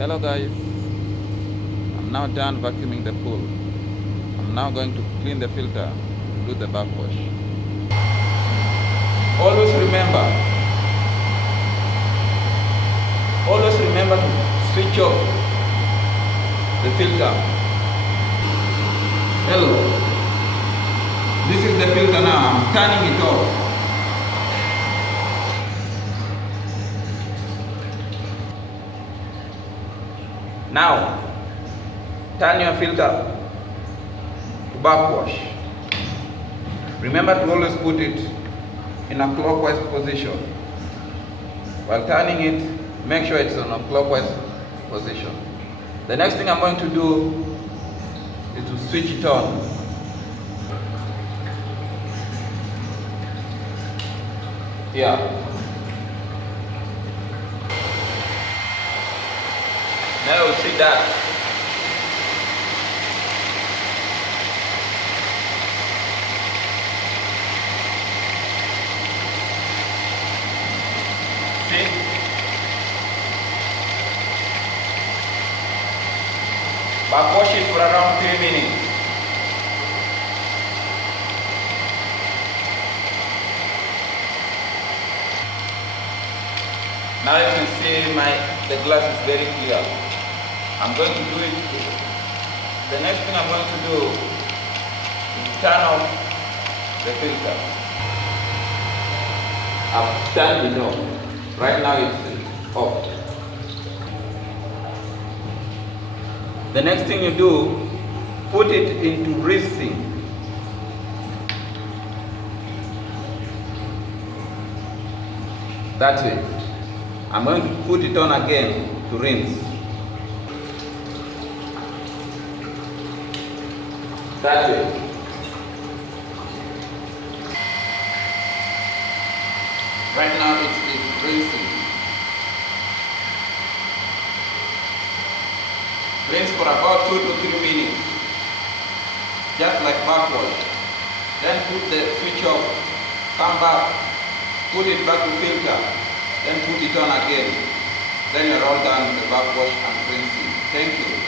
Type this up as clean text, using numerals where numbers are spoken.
Hello guys, I'm now done vacuuming the pool. I'm now going to clean the filter to do the backwash. Always remember to switch off the filter. Hello, this is the filter now. I'm turning it off. Now, turn your filter to backwash. Remember to always put it in a clockwise position. While turning it, make sure it's on a clockwise position. The next thing I'm going to do is to switch it on. Yeah. Now you see that. See? Backwash it for around 3 minutes. Now you can see the glass is very clear. I'm going to do it. The next thing I'm going to do is turn off the filter. I've turned it off. Right now it's off. The next thing you do, put it into rinsing. That's it. I'm going to put it on again to rinse. That's it. Right now it's rinsing. Rinse for about 2 to 3 minutes. Just like backwash. Then put the switch off. Come back. Put it back to filter. Then put it on again. Then you're all done with the backwash and rinsing. Thank you.